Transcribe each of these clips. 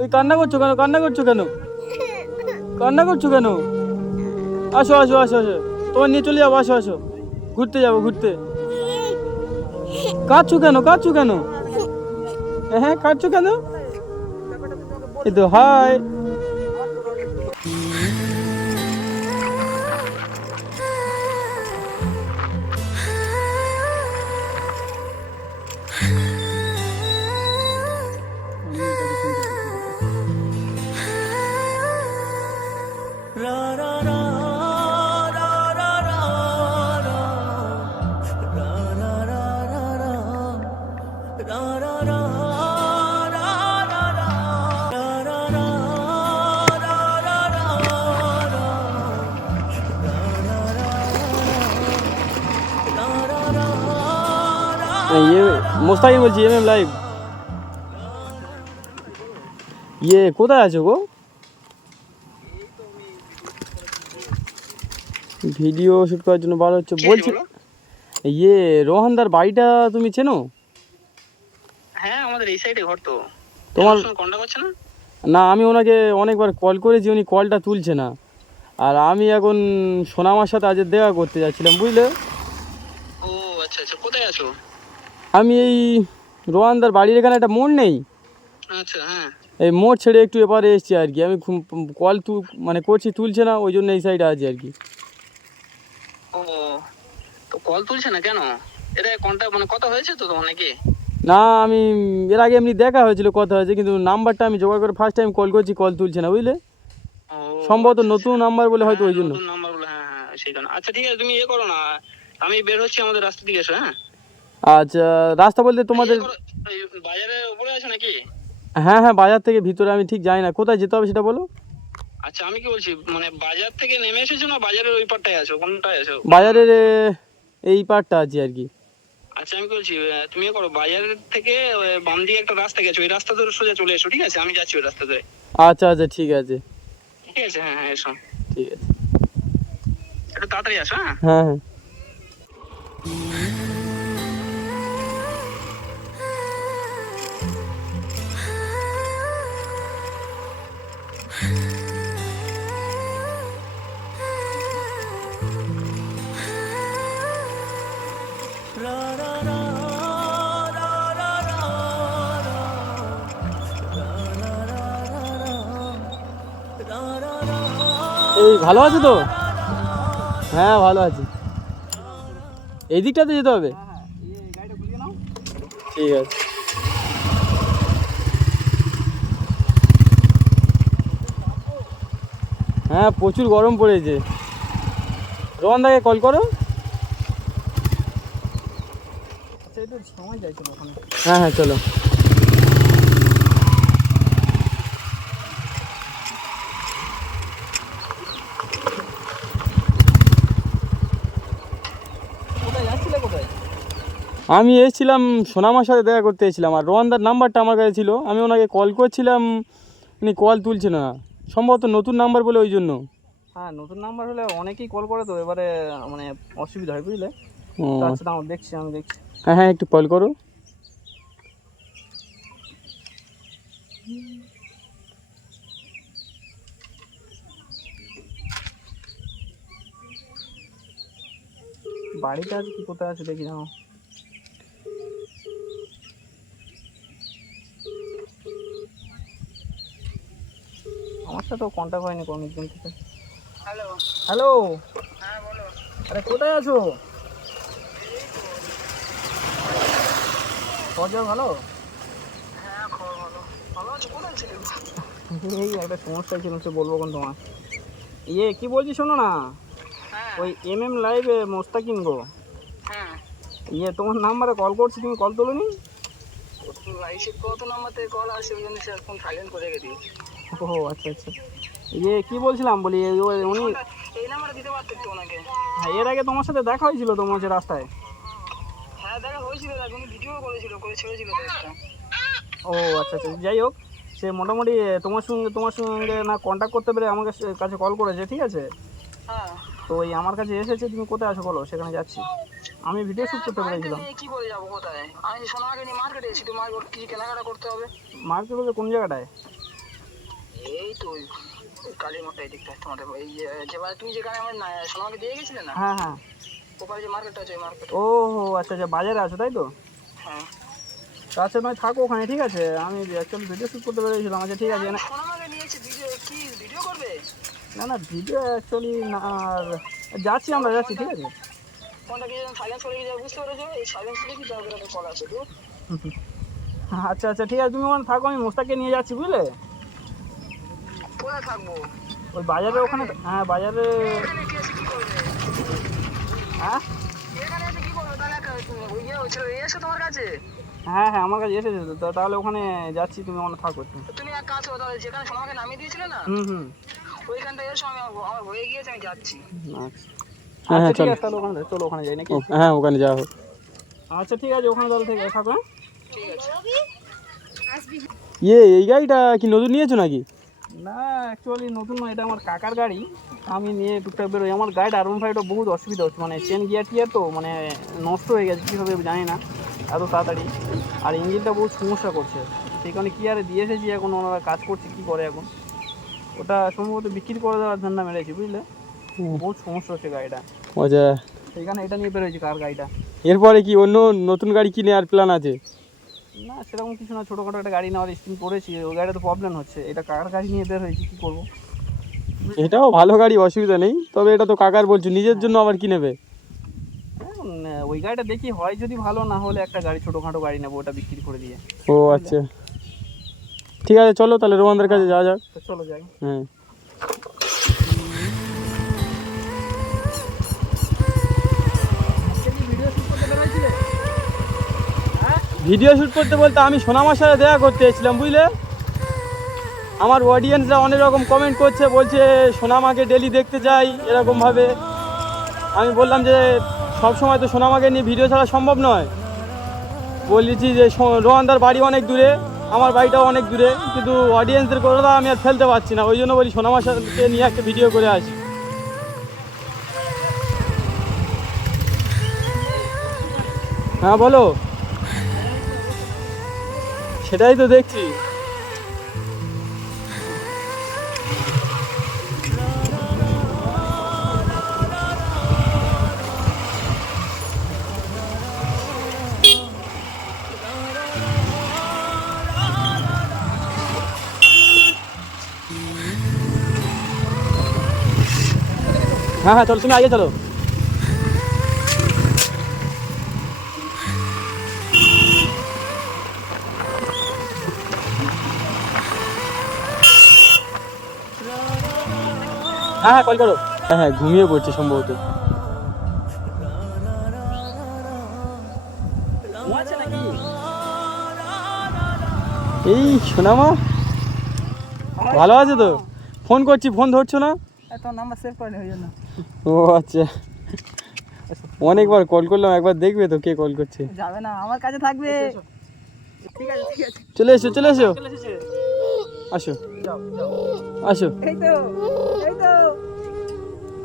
ওই কান্না করছো কেন? কান্না করছো কেন? কান্না করছো কেন? আসো আসো আসো আসো, তোমার নিয়ে চলে যাবো, আসো আসো, ঘুরতে যাবো ঘুরতে। কাঁদছো কেন? কাঁদছো কেন? হ্যাঁ কাঁদছো কেন? এই তো হাই। ये মোস্তাকিম বলছি, এমএম লাইভ। ইয়ে কোথায় আছো গো? ভিডিও শুট করার জন্য বার হচ্ছে বলছি। ইয়ে রোহানদার বাড়িটা তুমি চেনো? হ্যাঁ আমাদের এই সাইডে ঘর তো। তোমার কন্টাক্ট করছে না? না, আমি ওনাকে অনেকবার কল করেছি, উনি কলটা তুলছে না। আর আমি এখন সোনামার সাথে আজ দেখা করতে যাচ্ছিলাম, বুঝলে? ও আচ্ছা আচ্ছা, কোথায় আছো? আমি এই রোহানদার বাড়ির এখানে একটা মোড় নেই, আচ্ছা হ্যাঁ। এই মোড় ছেড়ে একটু এপারে এসছি আর কি। আমি কল মানে করছি, তুলছে না, ওই জন্য এই সাইডে আছি আর কি। ও তো কল তুলছে না কেন? এটা কন্টাক্ট মানে কথা হয়েছে তো তোমার নাকি? না, আমি এর আগে এমনি দেখা হয়েছিল, কথা হয়েছে, কিন্তু নাম্বারটা আমি জোগাড় করে ফার্স্ট টাইম কল করছি, কল তুলছে না, বুঝলে? ও সম্ভবত আচ্ছা, নতুন নাম্বার বলে হয়তো, ওই জন্য। নতুন নাম্বার বলে, হ্যাঁ হ্যাঁ সেই জন্য। আচ্ছা ঠিক আছে, তুমি করো না, আমি বের হচ্ছি, আমাদের রাস্তা দিকে এসো। হ্যাঁ আচ্ছা, রাস্তা বলতে তোমাদের? এই বাজারের উপরে আছো নাকি? হ্যাঁ হ্যাঁ, বাজার থেকে ভিতরে আমি ঠিক যাই না, কোথায় যেতে হবে সেটা বলো। আচ্ছা আমি কি বলছি, মানে বাজার থেকে নেমে এসেছো না বাজারের ওই পারটায় আছো, কোনটায় আছো? বাজারের এই পার্টটা আছি আর কি। আচ্ছা আমি বলছি, তুমি করো বাজারের থেকে বাম দিকে একটা রাস্তা গেছো, ওই রাস্তা ধরে সোজা চলে এসো, ঠিক আছে? আমি যাচ্ছি ওই রাস্তা ধরে। আচ্ছা আচ্ছা, ঠিক আছে। ঠিক আছে হ্যাঁ হ্যাঁ এসো, ঠিক আছে। একটু তাড়াতাড়ি আসো। হ্যাঁ হ্যাঁ হ্যাঁ। এই ভালো আছে তো? হ্যাঁ ভালো আছি। এই দিকটাতে যেতে হবে? ঠিক আছে। হ্যাঁ প্রচুর গরম পড়েছে। রোহন দাকে কল করো। হ্যাঁ হ্যাঁ চলো। আমি এসেছিলাম সোনামার সাথে দেখা করতে এসেছিলাম, আর রোহানদার নাম্বারটা আমার কাছে ছিল, আমি ওনাকে কল করছিলাম, উনি কল তুলছে না, সম্ভবত নতুন নাম্বার বলে, ওই জন্য। হ্যাঁ নতুন নাম্বার হলে অনেকেই কল করে তো, এবারে মানে অসুবিধা হয়, বুঝলে? ও আচ্ছা দাঁড়াও, দেখছি, আমি দেখছি। হ্যাঁ হ্যাঁ, একটু কল করো। বাড়িতে আছে কি কোথায় আছে দেখি নাও। আমার সাথেও কন্ট্যাক্ট হয়নি অনেকদিন থেকে। হ্যালো হ্যালো, হ্যাঁ বলো। আরে কোথায় আছো? খবর ভালো? হ্যাঁ খবর ভালো। ভালো আছো? কোথায় ছিলে? এই একটা সমস্যা ছিল, সে বলবো কোন তোমার। ইয়ে কি বলছি শোনো না, হ্যাঁ ওই এমএম লাইভে মোস্তাকিম গো। হ্যাঁ, ইয়ে তোমার নাম্বারে কল করছি, তুমি কল তোলোনি। লাইসে কত নাম্বার থেকে কল আসে, ওই জন্য স্যার ফোন সাইলেন্ট করে রেখে দিয়েছি। ও আচ্ছা আচ্ছা। ইয়ে কি বলছিলাম, বলি উনি এই নাম্বারে দিতে পারতেন তো ওনাকে। হ্যাঁ, এর আগে তোমার সাথে দেখা হয়েছিল তোমার হচ্ছে রাস্তায়। হ্যাঁ দেখা হয়েছিল, উনি ভিডিও করেছিল, করে ছেড়েছিল একটা। ও আচ্ছা আচ্ছা, যাই হোক, সে মোটামুটি তোমার সঙ্গে না কন্ট্যাক্ট করতে পেরে আমার কাছে কল করেছে, ঠিক আছে? হ্যাঁ তো এই আমার কাছে এসেছে, তুমি কোথায় আছো বলো, সেখানে যাচ্ছি। আমি ভিডিও শ্যুট করতে পেরেছিলাম। কি করে যাবো কোথায়? আমি সোনাকে নিয়ে মার্কেটে এসেছি, তো মার্কেট কি কেনাকাটা করতে হবে। মার্কেট বলতে কোন জায়গাটায়? এই তো ওই কালীর মোড়টা এই দিকটা তোমাদের এই যেবার তুমি যেখানে আমার সোনামাকে দিয়ে গেছিলে না, হ্যাঁ হ্যাঁ। ওপারে যে মার্কেটটা আছে ওই মার্কেট। ও আচ্ছা আচ্ছা, বাজারে আছে তাই তো? হ্যাঁ আচ্ছা নয় থাকো ওখানে, ঠিক আছে। আমি অ্যাকচুয়ালি ভিডিও শ্যুট করতে পেরেছিলাম। আচ্ছা ঠিক আছে। না সোনামাকে নিয়েছি, ভিডিও কি ভিডিও করবে? না না, ভিডিও অ্যাকচুয়ালি না, আর যাচ্ছি, আমরা যাচ্ছি, ঠিক আছে। ফোনটা কি সাইলেন্স করে গিয়ে বুঝতে পেরেছো? এই সাইলেন্স করে কি যাবে একটা কল আছে তো। আচ্ছা আচ্ছা ঠিক আছে, তুমি ওখানে থাকো, আমি মোস্তাককে নিয়ে যাচ্ছি, বুঝলে? কোথায় থাকবো? ওই বাজারে ওখানে, হ্যাঁ বাজারে। এখানে কি আছে কি করবে? হ্যাঁ এখানে এসে কি করবে? তাহলে ওই ছিল এসে তোমার কাছে। হ্যাঁ হ্যাঁ, আমার কাছে এসেছে তো, তাহলে ওখানে যাচ্ছি, তুমি ওখানে থাকো একটু। তুমি এক কাজ করো তাহলে, যেখানে সোনামাকে নামিয়ে দিয়েছিলে না হুম। ওইখানটা এসো, আমি আমার হয়ে গিয়েছে, আমি যাচ্ছি। আচ্ছা হ্যাঁ আচ্ছা ঠিক চলো। আছে, তাহলে ওখানে চলো, ওখানে যাই নাকি? হ্যাঁ ওখানে যাওয়া হোক। আচ্ছা ঠিক আছে, ওখানে তাহলে থেকে থাকো। হ্যাঁ ঠিক আছে। এই গাড়িটা কি নতুন নিয়েছো নাকি? না অ্যাকচুয়ালি নতুন নয়, এটা আমার কাকার গাড়ি। আমি নিয়ে টুকটাক বেরোই। আমার গাড়িটা R15টা বহুত অসুবিধা হচ্ছে, মানে চেন গিয়ার টিয়ার তো মানে নষ্ট হয়ে গেছে, কী হবে জানি না এত তাড়াতাড়ি। আর ইঞ্জিনটা বহুত সমস্যা করছে, সেই কারণে কি আর দিয়ে এসেছি, এখন ওনারা কাজ করছে, কী করে এখন। ওটা সম্ভবত বিক্রি করে দেওয়ার ধান্দা মেরেছি, বুঝলে? বহুত সমস্যা হচ্ছে গাড়িটা, আচ্ছা, সেইখানে এটা নিয়ে বেরোয়েছি, কার গাড়িটা। এরপরে কি অন্য নতুন গাড়ি কিনে আর প্ল্যান আছে? না সেরকম কিছু না, ছোটোখাটো একটা গাড়ি নেওয়ার স্কিম করেছি, ওই গাড়িটা তো প্রবলেম হচ্ছে, এটা কার গাড়ি নিয়ে বের হয়েছি, কী করবো। এটাও ভালো গাড়ি, অসুবিধা নেই, তবে এটা তো কাকার বলছো, নিজের জন্য আবার কি নেবে? এখন ওই গাড়িটা দেখি হয় যদি ভালো, না হলে একটা গাড়ি ছোটোখাটো গাড়ি নেবো, ওটা বিক্রি করে দিয়ে। ও আচ্ছা ঠিক আছে, চলো তাহলে রোমানদের কাছে যাওয়া যাক। তো চলো যাই। হ্যাঁ ভিডিও শ্যুট করতে বলতে আমি সোনামার সাথে দেখা করতে এসেছিলাম, বুঝলে? আমার অডিয়েন্সরা অনেক রকম কমেন্ট করছে, বলছে সোনামাকে ডেলি দেখতে চাই এরকমভাবে। আমি বললাম যে সব সময় তো সোনামাকে নিয়ে ভিডিও ছাড়া সম্ভব নয়। বলেছি যে রোহানদার বাড়ি অনেক দূরে, আমার বাড়িটাও অনেক দূরে, কিন্তু অডিয়েন্সদের কথা আমি আর ফেলতে পারছি না, ওই জন্য বলি সোনামার সাথে নিয়ে একটা ভিডিও করে আসি। হ্যাঁ বলো। সেটাই তো দেখছি। হ্যাঁ হ্যাঁ চলো, তুমি আগে চলো। হ্যাঁ হ্যাঁ কল করো। হ্যাঁ হ্যাঁ ঘুমিয়ে পড়ছে সম্ভবত। ঘুমাচ্ছে নাকি? এই সোনামা ভালো আছে তো? ফোন করছি, ফোন ধরছো না। তোর নাম্বার সেভ করে ওই জন্য। ও আচ্ছা, অনেকবার কল করলাম, একবার দেখবে তো কে কল করছে। যাবে না, আমার কাছে থাকবে। ঠিক আছে ঠিক আছে, চলে এসো চলে এসো, চলে এসেছে। আসো যাও যাও। আসো। এই তো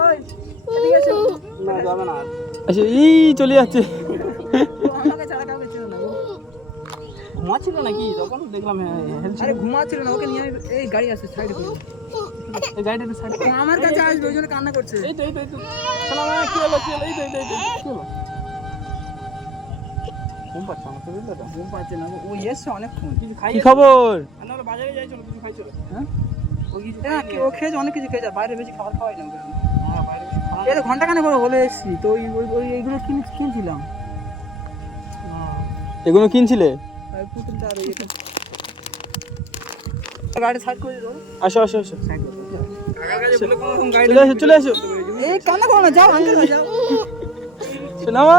ওই এদিকে এসো। না যাবে না, আসো, এই চলে যাচ্ছে। আমাকে ছাড়া কাউকে ছিল না। ঘুমাচ্ছিল নাকি তখন? দেখলাম আরে ঘুমাচ্ছিল না, ওকে নিয়ে এই গাড়ি আসছে, সাইড করে এই গাড়িটা সাইড করে আমার কাছে আসবে, ওই জন্য কান্না করছে। এই তো শোনো না, কি হলো কি হলো? এই তো কি হলো? ঘুম পাচ্ছে আমার তো, বুঝলে তো? ঘুম পাচ্ছে না, ও এসছে অনেকক্ষণ, কিছু খাই। কি খবর? আমরা বাজারে যাই, চলো কিছু খাই, চলো। হ্যাঁ ও খেয়েছে, অনেক কিছু খেয়েছে, বাইরে বেশি খাবার খাওয়াই না ওকে। হ্যাঁ বাইরে বেশি খাওয়া, এই তো ঘন্টাখানেক করে হলে এসছি তো, ওই এইগুলো কিনছিলাম। এগুলো কিনছিলে? পুতুলটা আর এটা গাড়ি সাইড করে দাও। আসো আসো আসো, সাইড করে দাও। কাকার কাছে বলে কোন গাড়ি চলে এসো চলে এসো। এই কান্না করো না, যাও আঙ্কেল যাও। সোনামা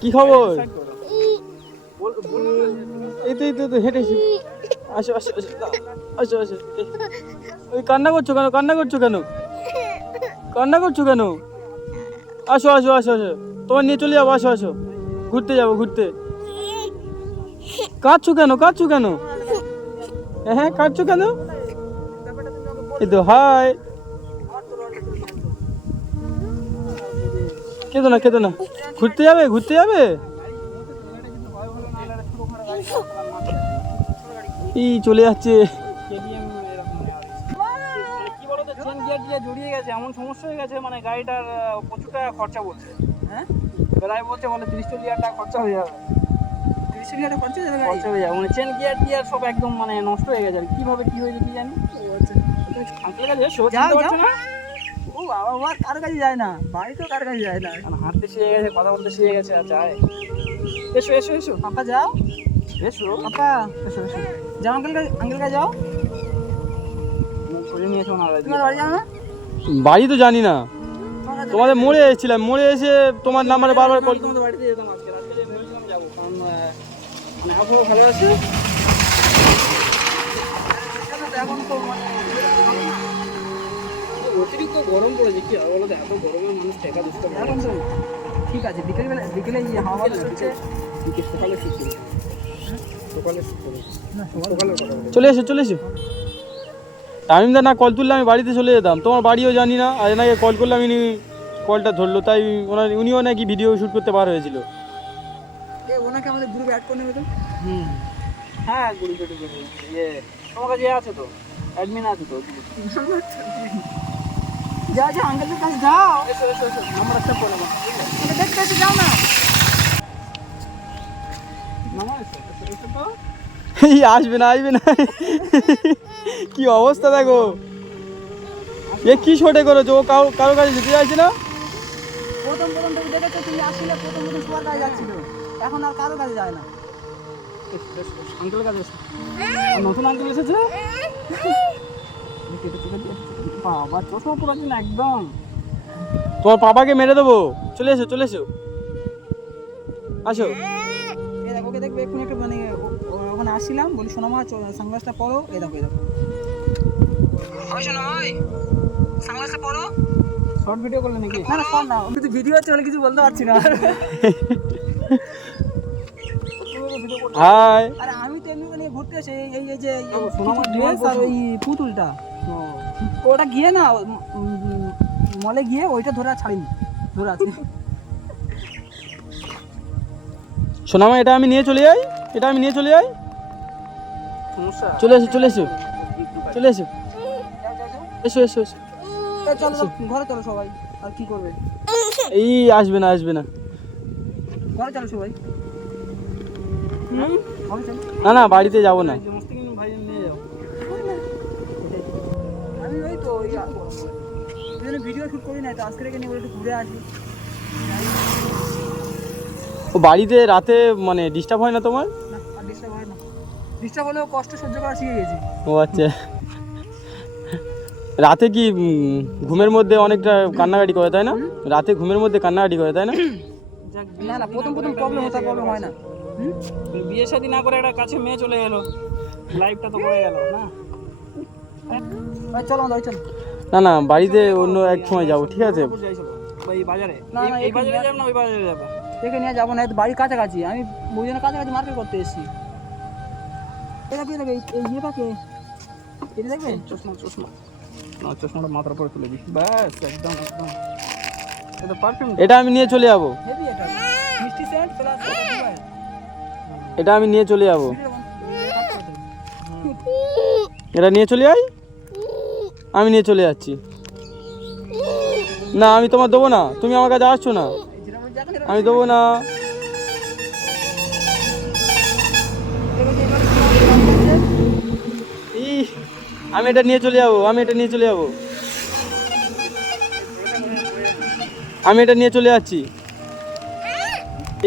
কি খবর? সাইড করো। এই তো হেঁটে এসো। আসো আসো আসো আসো আসো। ওই কান্না করছো কেন? কান্না করছো কেন? আসো আসো আসো আসো, তোমার নিয়ে চলে যাবো, আসো আসো, ঘুরতে যাবো ঘুরতে। কাঁদছো কেন? হ্যাঁ কাঁদছো কেন? এই তো হাই, কেঁদো না, ঘুরতে যাবে। এই চলে যাচ্ছে। কেটিএম এরকম মানে কি বলতো চেন গিয়ার দিয়ে জড়িয়ে গেছে, এমন সমস্যা হয়ে গেছে মানে গাড়িটার প্রচুর টাকা খরচা বলছে। হ্যাঁ প্রায় বলছে বলে 30-40 হাজার টাকা খরচা হয়ে যাবে। 30-40 হাজার খরচা হয়ে যাবে, খরচা হয়ে যাবে মানে চেন গিয়ার টিয়ার সব একদম মানে নষ্ট হয়ে গেছে। আর কিভাবে কি হয়েছে কি জানি। আঙ্কেলের কাছে এসো, চিনতে পারছো না? ও বাবা, ও কার কাছে যায় না, বাড়িতেও কার কাছে যায় না, হাঁটতে শিখে গেছে, কথা বলতে শিখে গেছে, আর যায়। এসো এসো এসো পাপা, যাও এসো পাপা, এসো এসো, যাও আঙ্কেল কাছে যাও। মুখ করে নিয়ে এসো না, তোমার বাড়ি যাও না? বাড়ি তো জানি না, তোমাদের মোড়ে এসেছিলাম, মোড়ে এসে তোমার নাম্বারে বারবার কল। তোমাদের বাড়িতে যেতাম আজকে ভেবেছিলাম যাবো, কারণ মানে আবহাওয়া ভালো আছে এখন তো, মানে অতিরিক্ত গরম পড়েছে। কি আর বলো তো, এত গরমে মানুষ ঠেকা দুষ্ট। এখন তো ঠিক আছে, বিকেলে হাওয়া হচ্ছে, সকালে শীত ছিল, সকালে শীত ছিল না, সকালে চলে এসো চলে এসো। তামিমদা না কল তুললে আমি বাড়িতে চলে যেতাম, তোমার বাড়িও জানি না, আর এনাকে কল করলাম, ইনি কলটা ধরলো, তাই উনিও নাকি ভিডিও শ্যুট করতে বার হয়েছিল। ওনাকে আমাদের গ্রুপে অ্যাড করে নেবে তো। হ্যাঁ গ্রুপে ইয়ে তোমার কাছে আছে তো, অ্যাডমিন আছে তো। যাও যাও আঙ্কেলের কাছে যাও, এসো এসো এসো, আমরা একটা করে নেবো, দেখতে এসে যাও না মামা, এসো এসো এসো তো। এই আসবে না আসবে না, কি অবস্থা দেখো, এ কি ছোটে করেছো, ও কারো কাছে যেতে চাইছে না। প্রথম তুমি দেখেছো, তুমি আসলে প্রথম সবার কাছে যাচ্ছিল, এখন আর কারো কাছে যায় না। আঙ্কেলের কাছে এসো, নতুন আঙ্কেল এসেছে। বাবা চশমা পড়াচ্ছি না একদম, তোমার পাপাকে মেরে দেবো, চলে এসো চলে এসো, আসো। এই দেখো, ওকে দেখবে এক্ষুনি একটা মানে ওখানে আসছিলাম, বলি সোনা মা সানগ্লাসটা পরো, এই দেখো এই দেখো, ওই সোনা ভাই সানগ্লাসটা পরো। শর্ট ভিডিও করলে নাকি? না না শর্ট না, আমি তো ভিডিও হচ্ছে বলে কিছু বলতে পারছি না। হাই, আরে আমি তো এমনি নিয়ে ঘুরতে এসে এই যে সোনা মার ড্রেস আর ওই পুতুলটা, ওটা গিয়ে না মলে গিয়ে ওইটা ধরে আর ছাড়িনি, ধরে আছে। সোনামা এটা আমি নিয়ে চলে যাই, এটা আমি নিয়ে চলে যাই, সমস্যা চলে এসো চলে এসো চলে এসো, এসো এসো এসো। চলো ঘরে চলো সবাই, আর কি করবে? এই আসবে না আসবে না, ঘরে চলো সবাই। ঘরে চলো। না না বাড়িতে যাবো না। আমি ওই তো ওই ভিডিও শুট করি না তো, আজকে রেখে নিয়ে একটু ঘুরে আসি। ও বাড়িতে রাতে মানে ডিস্টার্ব হয় না তোমার? না আর ডিস্টার্ব হয় না, ডিস্টার্ব হলেও কষ্ট সহ্য করা শিখে গেছি। ও আচ্ছা, রাতে কি ঘুমের মধ্যে অনেকটা কান্নাকাটি করে তাই না? রাতে ঘুমের মধ্যে কান্নাকাটি করে তাই না? না না প্রথম প্রবলেম হতো, প্রবলেম হয় না। বিয়ে শাদী না করে একটা কাছে মেয়ে চলে এলো, লাইফটা তো পড়ে গেল না। চলো ভাই চলো। না না বাড়িতে অন্য এক সময় যাবো, ঠিক আছে? এই বাজারে না, এই বাজারে যাব না, ওই বাজারে যাব, দেখে নিয়ে যাবো না, বাড়ির কাছাকাছি, আমি দুজনের কাছাকাছি মার্কেট করতে এসেছি। এটা কি দেখে এই ইয়েটাকে, এটা দেখবে চশমা না, চশমাটা মাথার উপরে তুলে দিই, ব্যাস একদম একদম, এটা পারফিউম, এটা আমি নিয়ে চলে যাবো, হেভি এটা মিষ্টি সেন্ট প্লাস এটা আমি নিয়ে চলে যাবো, এটা নিয়ে চলে যাই, আমি নিয়ে চলে যাচ্ছি। না আমি তোমার দেবো না, তুমি আমার কাছে আসছো না, আমি দেবো না। আমি এটা নিয়ে চলে যাবো, আমি এটা নিয়ে চলে যাবো, আমি এটা নিয়ে চলে যাচ্ছি।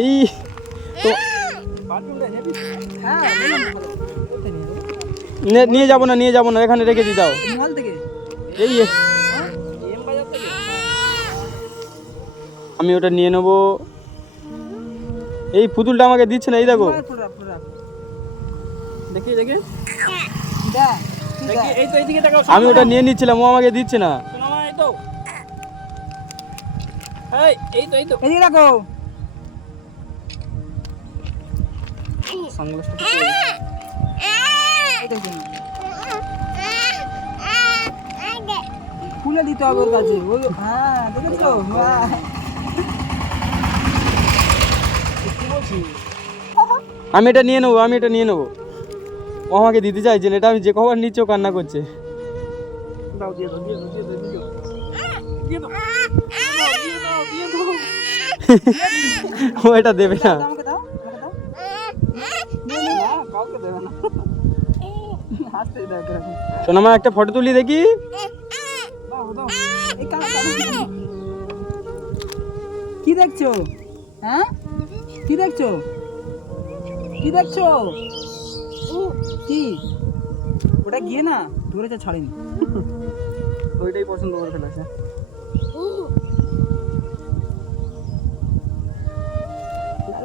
এই নিয়ে যাবো না, নিয়ে যাবো না, এখানে রেখে দিয়ে দাও। এই আমি ওটা নিয়ে নেবো, এই পুতুলটা আমাকে দিচ্ছে না, এই দেখো দেখি দেখি, এই তো এইদিকে তাকাও, আমি ওটা নিয়ে নিচ্ছিলাম, ও আমাকে দিচ্ছে না। এই তো এই তো এদিকে দেখো, সানগ্লাসটা খুলে দিতে হবে ওর কাছে। হ্যাঁ দেখেছো, আমি এটা নিয়ে নেবো, আমি এটা নিয়ে নেবো, ও আমাকে দিতে চাইছে, এটা আমি যে কবার নিচ্ছি ও কান্না করছে। দাও, দিয়ে দাও, দিয়ে দাও, দিয়ে দাও, দিয়ে দাও। দিয়ে দাও, দিয়ে দাও, দিয়ে দাও, দিয়ে দাও। ও এটা দেবে না। আমাকে দাও, আমাকে দাও। না, কাউকে দেবে না। হাসতেই দাও কিরকম। সোনামা একটা ফটো তুলি দেখি। দাও, দাও। এই কি দেখছো? হ্যাঁ, কি দেখছো? কি দেখছো? কি ওটা গিয়ে না ধরেছে, ছাড়েনি। ওইটাই পছন্দ করে ফেলেছে।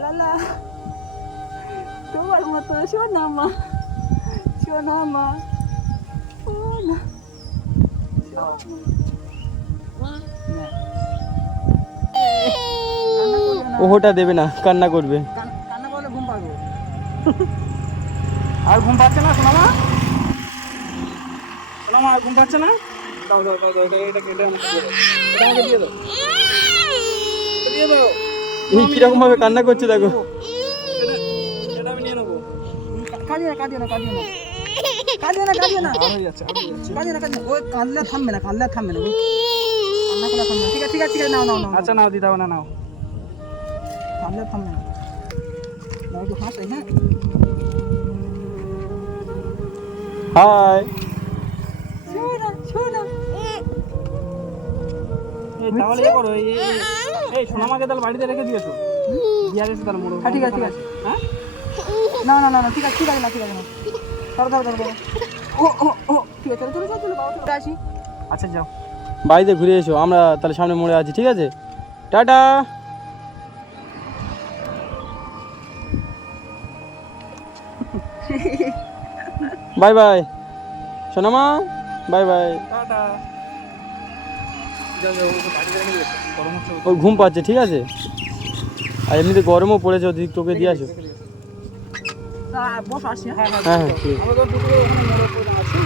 লালা তোমার মতো সোনামা, সোনামা, সোনা। ও ওটা দেবে না, কান্না করবে। কান্না করলে ঘুম পাবে। আর ঘুম পাচ্ছে না সোনামা? সোনামা আর ঘুম পাচ্ছে না? দাও, দাও, দাও, দাও, এটা কেটে আমাকে দিয়ে দাও। এটা আমাকে দিয়ে দাও। এটা দিয়ে দাও। এই কিরকম ভাবে কান্না করছে দেখো। এটা আমি নিয়ে নেবো। কাঁদিও না, কাঁদিও না, কাঁদিও না, কাঁদিও না, কাঁদিও না। আর হয়ে যাচ্ছে, আর হয়ে যাচ্ছে। কাঁদিও না, কাঁদিও না। ওই কাঁদলে থামবে না, কাঁদলে থামবে না। কান্না করলে থামবে না। ঠিক আছে, ঠিক আছে, ঠিক আছে, নাও, নাও, নাও। আচ্ছা, নাও, দিতে হবে না, নাও। কাঁদলে থামবে না। নাও, একটু হাসে, হ্যাঁ। হাই। শোনা, শোনা। এই তাহলে এ করো, এই সোনামাকে তাহলে বাড়িতে রেখে দিয়েছো। বিয়ার এসে তাহলে মোড়ো। ঠিক আছে, ঠিক আছে। হ্যাঁ, না, না, না, না, ঠিক আছে, ঠিক আছে, না, ঠিক আছে, না। ধরো, ধরো, ধরো, ধরো। ও, ও, ও, ঠিক আছে, চলো, চলো, চলো, বাবা, চলো, আসি। আচ্ছা, যাও। বাড়িতে ঘুরে এসো, আমরা তাহলে সামনে মোড়ে আছি, ঠিক আছে? টাটা। বাই বাই সোনামা, বাই বাই। টাটা। যাও, যাও, ওকে বাড়িতে রেখে দিয়েছো। গরম হচ্ছে ওকে। ওই ঘুম পাচ্ছে, ঠিক আছে? আর এমনিতে গরমও পড়েছে, ওদিক তোকে দিয়ে আসো। বস, আসি। হ্যাঁ, হ্যাঁ, হ্যাঁ হ্যাঁ ঠিক আছে। আমাদের দুটো ওখানে মোড়ে আছে।